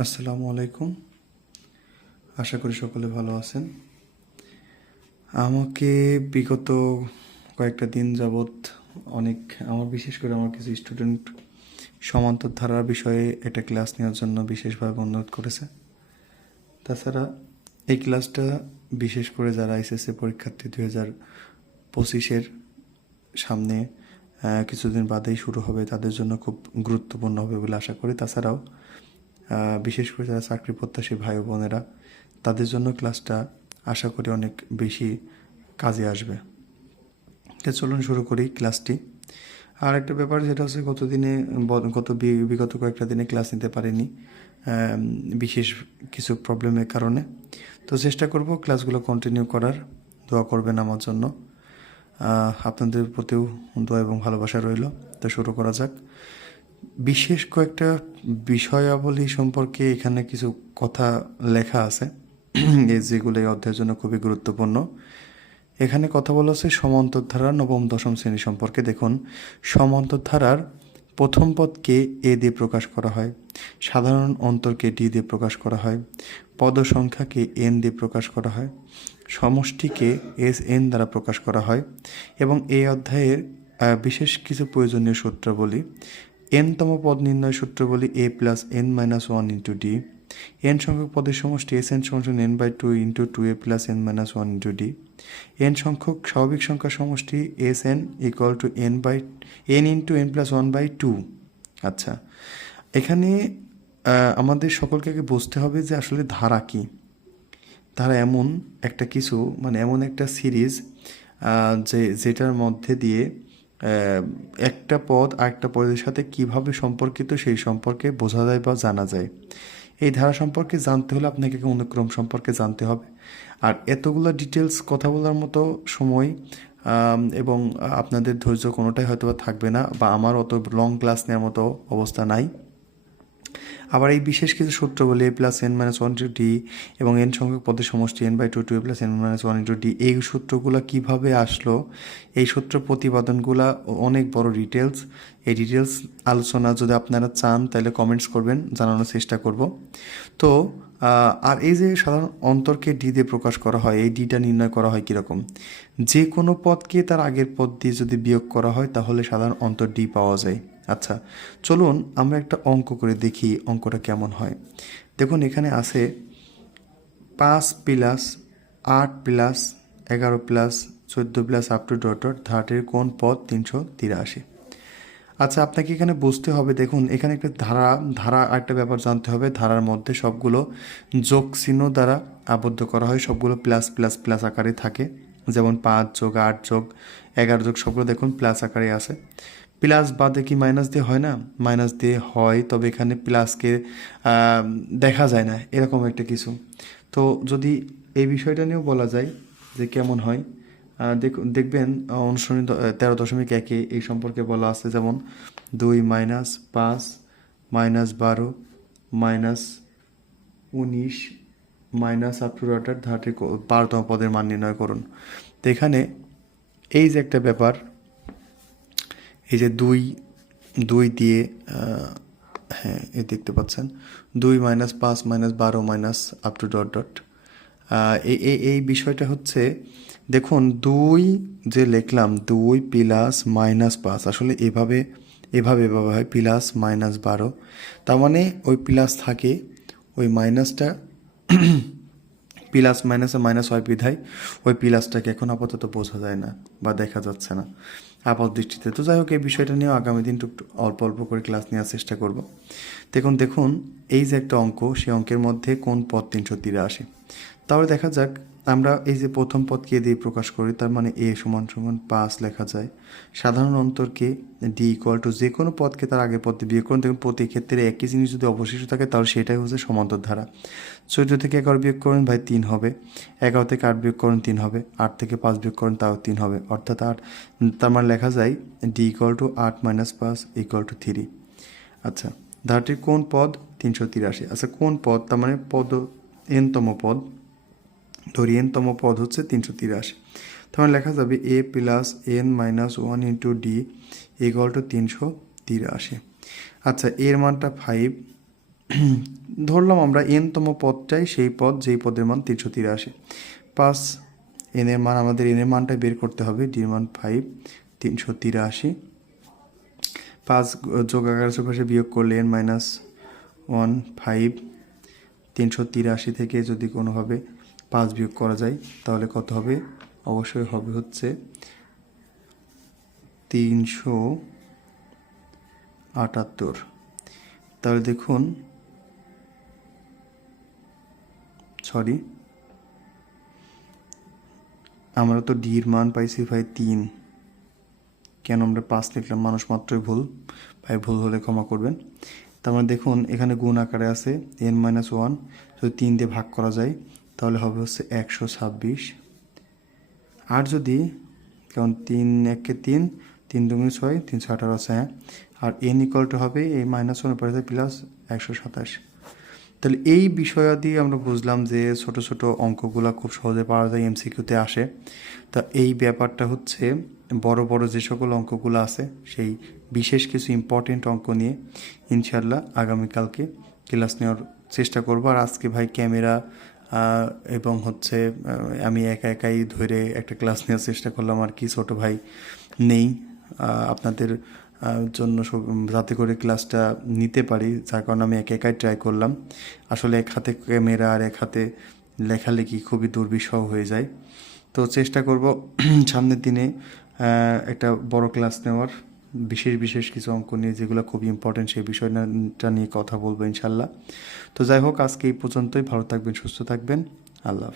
আসসালামু আলাইকুম। আশা করি সকলে ভালো আছেন। আমাকে বিগত কয়েকটা দিন যাবৎ অনেক, আমার বিশেষ করে আমার কিছু স্টুডেন্ট সমান্তর ধারার বিষয়ে এটা ক্লাস নেওয়ার জন্য বিশেষভাবে অনুরোধ করেছে। তাছাড়া এই ক্লাসটা বিশেষ করে যারা এসএসসি পরীক্ষার্থী দুই হাজার পঁচিশের সামনে কিছুদিন বাদেই শুরু হবে, তাদের জন্য খুব গুরুত্বপূর্ণ হবে বলে আশা করি। তাছাড়াও বিশেষ করে যারা চাকরি প্রত্যাশী ভাই বোনেরা, তাদের জন্য ক্লাসটা আশা করি অনেক বেশি কাজে আসবে। তো চলুন শুরু করি ক্লাসটি। আর একটা ব্যাপার যেটা হচ্ছে গতদিনে গত বিগত কয়েকটা দিনে ক্লাস নিতে পারিনি বিশেষ কিছু প্রবলেমের কারণে। তো চেষ্টা করব ক্লাসগুলো কন্টিনিউ করার, দোয়া করবেন আমার জন্য। আপনাদের প্রতিও দোয়া এবং ভালোবাসা রইল। তো শুরু করা যাক। বিশেষ কয়েকটা বিষয়াবলী সম্পর্কে এখানে কিছু কথা লেখা আছে। যেগুলো এই অধ্যায়ের জন্য খুবই গুরুত্বপূর্ণ। এখানে কথা বলা হচ্ছে সমান্তর ধারার নবম, দশম শ্রেণি সম্পর্কে। দেখুন সমান্তর ধারার প্রথম পদকে এ দিয়ে প্রকাশ করা হয়, সাধারণ অন্তরকে ডি দিয়ে প্রকাশ করা হয় পদ সংখ্যাকে এন দিয়ে প্রকাশ করা হয়, সমষ্টিকে এস এন দ্বারা প্রকাশ করা হয় এবং এই অধ্যায়ের বিশেষ কিছু প্রয়োজনীয় সূত্র বলি এনতম পদ নির্ণয় সূত্র বলি A plus N minus one into D N সংখ্যক পদের সমষ্টি এস এন সমান N by two into two A plus N minus one into D N সংখ্যক স্বাভাবিক সংখ্যার সমষ্টি S N equal to N by N into N plus one by two আচ্ছা এখানে আমাদের সকলকে আগে বুঝতে হবে যে আসলে ধারা কী। ধারা এমন একটা কিছু মানে এমন একটা সিরিজ যে, যেটার মধ্যে দিয়ে একটা পদ আরেকটা পদের সাথে কীভাবে সম্পর্কিত সেই সম্পর্কে বোঝা যায় বা জানা যায়। এই ধারা সম্পর্কে জানতে হলে আপনাকে অনুক্রম সম্পর্কে জানতে হবে। আর এতগুলো ডিটেলস কথা বলার মতো সময় এবং আপনাদের ধৈর্য কোনোটাই হয়তো থাকবে না বা আমার অত লং ক্লাস নেওয়ার মতো অবস্থা নাই। আবার এই বিশেষ কিছু সূত্র বলে A plus N minus one to D এবং এন সংখ্যক পদের সমষ্টি N by two two A plus N minus one into D এই সূত্রগুলো কীভাবে আসলো? এই সূত্র প্রতিপাদনগুলো অনেক বড় ডিটেলস এই ডিটেলস আলোচনা যদি আপনারা চান, তাহলে কমেন্টস করবেন, জানানোর চেষ্টা করব। তো আর এই যে সাধারণ অন্তরকে ডি দিয়ে প্রকাশ করা হয়, এই ডিটা নির্ণয় করা হয় কীরকম? যে কোনো পদকে তার আগের পদ দিয়ে যদি বিয়োগ করা হয়, তাহলে সাধারণ অন্তর ডি পাওয়া যায়। আচ্ছা চলুন আমরা একটা অঙ্ক করে দেখি অঙ্কটা কেমন হয়। দেখুন, এখানে আছে পাঁচ প্লাস আট প্লাস এগারো প্লাস চোদ্দ plus up to dot dot, ধাটের কোন পদ তিনশো তিরাশি। আচ্ছা আপনাকে এখানে বুঝতে হবে, দেখুন, এখানে একটা ধারা ধারা একটা ব্যাপার জানতে হবে, ধারার মধ্যে সবগুলো যোগ চিহ্ন দ্বারা আবদ্ধ করা হয়, সবগুলো প্লাস প্লাস প্লাস আকারে থাকে। যেমন পাঁচ যোগ আট যোগ এগারো যোগ সবগুলো, দেখুন, প্লাস আকারে আছে। প্লাস বাদে কি মাইনাস দিয়ে হয় না মাইনাস দিয়ে হয় তবে এখানে প্লাসকে দেখা যায় না এরকম একটা কিছু তো যদি এই বিষয়টা নিয়েও বলা যায় যে কেমন হয় দেখ- দেখবেন অনুসরণী তেরো দশমিক একে এই সম্পর্কে বলা আছে যেমন দুই মাইনাস পাঁচ মাইনাস বারো মাইনাস উনিশ মাইনাস আপ টু ডটার ধারটি বারোতম পদের মান নির্ণয় করুন তো এখানে এই যে একটা ব্যাপার এই যে দুই দুই দিয়ে হ্যাঁ এই দেখতে পাচ্ছেন। দুই মাইনাস পাঁচ মাইনাস বারো minus up to dot dot এই এই বিষয়টা হচ্ছে, দেখুন, দুই যে লিখলাম, দুই প্লাস মাইনাস পাঁচ, আসলে এভাবে এভাবে এভাবে হয় প্লাস মাইনাস বারো। তার মানে ওই প্লাস থাকে, ওই মাইনাসটা প্লাস মাইনাসে মাইনাস হয় বিধায়, ওই প্লাসটাকে এখন আপাতত বোঝা যায় না বা দেখা যাচ্ছে না। আপাত দৃষ্টিতে। তো যাই হোক, এই বিষয়টা নিয়েও আগামী দিন একটু অল্প অল্প করে ক্লাস নেওয়ার চেষ্টা করব। দেখুন দেখুন, এই যে একটা অঙ্ক, সেই অঙ্কের মধ্যে কোন পদ তিনশো আসে? তাহলে দেখা যাক আমরা এই যে প্রথম পদকে দিয়ে প্রকাশ করি, তার মানে এ সমান সমান পাঁচ লেখা যায়। সাধারণ অন্তরকে ডি ইকুয়াল টু যে কোনো পদকে তার আগের পদে বিয়োগ করুন দেখুন প্রতি ক্ষেত্রে একই জিনিস যদি অবশিষ্ট থাকে, তাহলে সেটাই হচ্ছে সমান্তর ধারা। চৌদ্দ থেকে এগারো বিয়োগ করেন ভাই তিন হবে। এগারো থেকে আট বিয়োগ করেন তিন হবে। আট থেকে পাঁচ বিয়োগ করেন তাও তিন হবে। অর্থাৎ আট, তার মানে লেখা যায় ডি ইকুয়াল টু আট মাইনাস পাঁচ ইকুয়াল টু থ্রি আচ্ছা ধারাটির কোন পদ? তিনশো তিরাশি। আচ্ছা কোন পদ? তার মানে পদ, এনতম পদ। ধরি এনতম পদ হচ্ছে তিনশো তিরাশি। তাহলে লেখা যাবে A plus N minus one into D equal to তিনশো তিরাশি। আচ্ছা এর মানটা ফাইভ। ধরলাম আমরা এনতম পদটাই সেই পদ, যেই পদের মান তিনশো তিরাশি। পাঁচ এনের মান, আমাদের এনের মানটা বের করতে হবে, ডির মান ফাইভ, তিনশো তিরাশি। পাঁচ, যোগ এগারোশো পাশে বিয়োগ করলে এন মাইনাস ওয়ান ফাইভ, তিনশো তিরাশি থেকে যদি কোনোভাবে পাঁচ বিয়োগ করা যায়, তাহলে কত হবে? অবশ্যই হবে হচ্ছে তিনশো আটাত্তর। তাহলে দেখুন সরি আমরা তো ডির মান পাইছি ভাই তিন। কেন আমরা পাঁচ লিখলাম? মানুষ মাত্রই ভুল। ভাই ভুল হলে ক্ষমা করবেন। তার মানে দেখুন, এখানে গুণ আকারে আছে এন মাইনাস ওয়ান যদি তিন দিয়ে ভাগ করা যায় তাহলে হবে হচ্ছে একশো ছাব্বিশ। আর যদি কারণ তিন একে তিন তিন দুগুণ ছয়, তিনশো আঠারো আছে হ্যাঁ? আর এন ইকুয়ালটা হবে এই মাইনাস ওয়ান পরে প্লাস একশো সাতাশ। তাহলে এই বিষয়াদি আমরা বুঝলাম যে ছোট ছোট অঙ্কগুলো খুব সহজে পাওয়া যায় এমসিকিউতে আসে। তা এই ব্যাপারটা হচ্ছে বড় বড় যে সকল অঙ্কগুলো আছে, সেই বিশেষ কিছু ইম্পর্টেন্ট অঙ্ক নিয়ে ইনশাল্লাহ আগামীকালকে ক্লাস নেওয়ার চেষ্টা করব। আর আজকে ভাই ক্যামেরা এবং হচ্ছে আমি একা একাই ধরে একটা ক্লাস নেওয়ার চেষ্টা করলাম আর কি, ছোট ভাই নেই। আপনাদের জন্য যাতে করে ক্লাসটা নিতে পারি, যার কারণে আমি একা একাই ট্রাই করলাম। আসলে এক হাতে ক্যামেরা আর এক হাতে লেখালেখি খুবই দুর্বিষহ হয়ে যায়। তো চেষ্টা করব সামনের দিনে একটা বড় ক্লাস নেওয়ার। বিশেষ বিশেষ কিছু অঙ্ক নিয়ে যেগুলো খুবই ইম্পর্টেন্ট সেই বিষয়টা নিয়ে কথা বলব ইনশাল্লাহ। তো যাই হোক, আজকে এই পর্যন্তই। ভালো থাকবেন, সুস্থ থাকবেন। আল্লাহ।